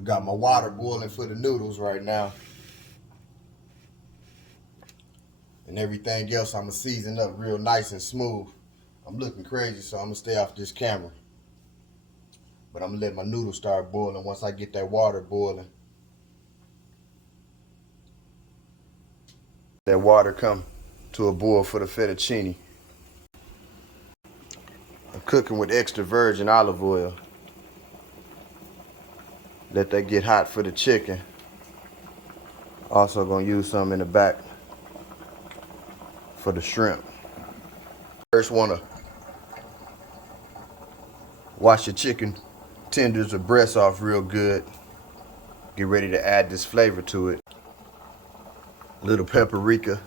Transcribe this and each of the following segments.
I got my water boiling for the noodles right now. And everything else I'ma season up real nice and smooth. I'm looking crazy, so I'm gonna stay off this camera. But I'm gonna let my noodles start boiling once I get that water boiling. That water come to a boil for the fettuccine. I'm cooking with extra virgin olive oil. Let that get hot for the chicken. Also gonna use some in the back for the shrimp. First wanna wash your chicken tenders or breasts off real good. Get ready to add this flavor to it. Little paprika,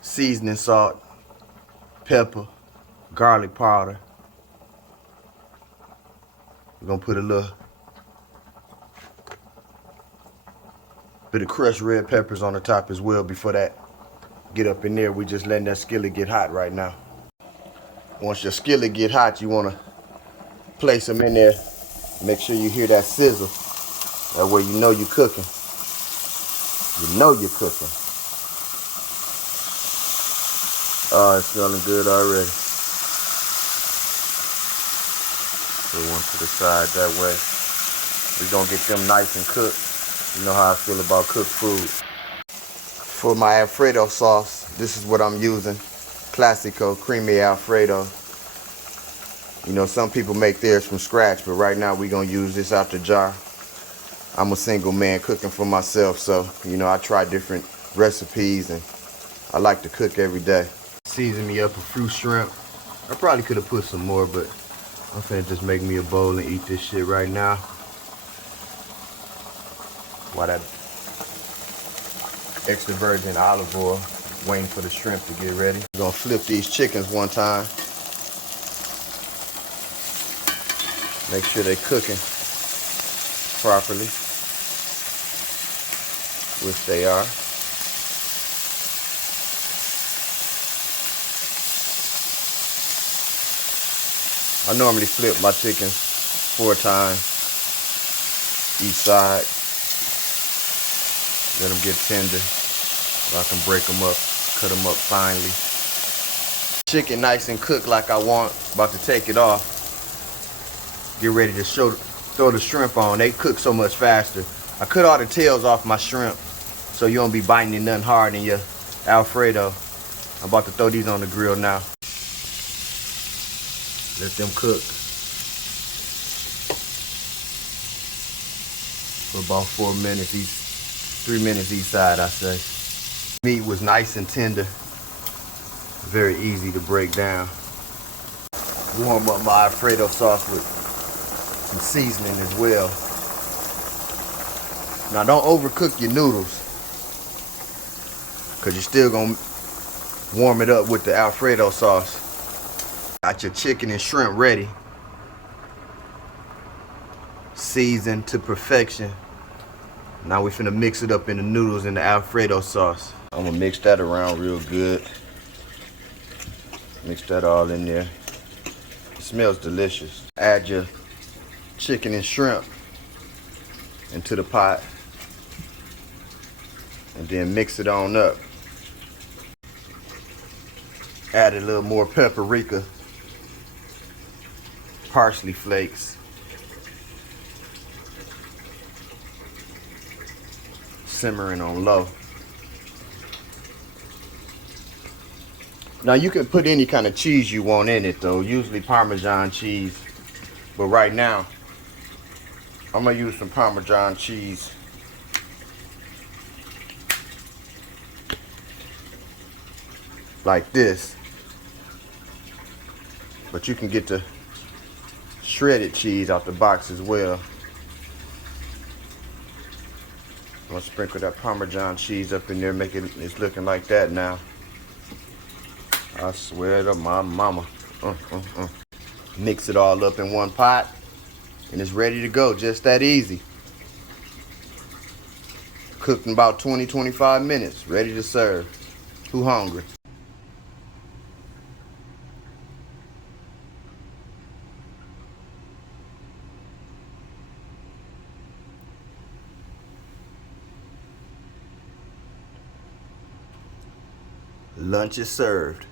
seasoning salt, pepper, garlic powder. We're gonna put a little bit of crushed red peppers on the top as well before that get up in there. We just letting that skillet get hot right now. Once your skillet get hot, you wanna place them in there. Make sure you hear that sizzle. That way you know you're cooking. You know you're cooking. Oh, it's smelling good already. Put one to the side that way. We're gonna get them nice and cooked. You know how I feel about cooked food. For my Alfredo sauce, this is what I'm using. Classico creamy Alfredo. You know, some people make theirs from scratch, but right now we're gonna use this out the jar. I'm a single man cooking for myself, so, you know, I try different recipes and I like to cook every day. Season me up a few shrimp. I probably could have put some more, but I'm finna just make me a bowl and eat this shit right now. While that extra virgin olive oil waiting for the shrimp to get ready. We're gonna flip these chickens one time. Make sure they're cooking properly, which they are. I normally flip my chickens 4 times each side. Let them get tender so I can break them up, cut them up finely. Chicken nice and cooked like I want. About to take it off. Get ready to throw the shrimp on. They cook so much faster. I cut all the tails off my shrimp so you don't be biting in nothing hard in your Alfredo. I'm about to throw these on the grill now. Let them cook for about 4 minutes each, 3 minutes each side, I say. Meat was nice and tender, very easy to break down. Warm up my Alfredo sauce with some seasoning as well. Now don't overcook your noodles, because you're still gonna warm it up with the Alfredo sauce. Got your chicken and shrimp ready. Seasoned to perfection. Now we're finna mix it up in the noodles and the Alfredo sauce. I'm gonna mix that around real good. Mix that all in there. It smells delicious. Add your chicken and shrimp into the pot. And then mix it on up. Add a little more paprika. Parsley flakes. Simmering on low. Now you can put any kind of cheese you want in it though, usually Parmesan cheese. But right now, I'm gonna use some Parmesan cheese. Like this. But you can get the shredded cheese out the box as well. I'm gonna sprinkle that Parmesan cheese up in there, make it's looking like that now. I swear to my mama. Mix it all up in one pot and it's ready to go, just that easy. Cooked in about 20-25 minutes, ready to serve. Who hungry? Lunch is served.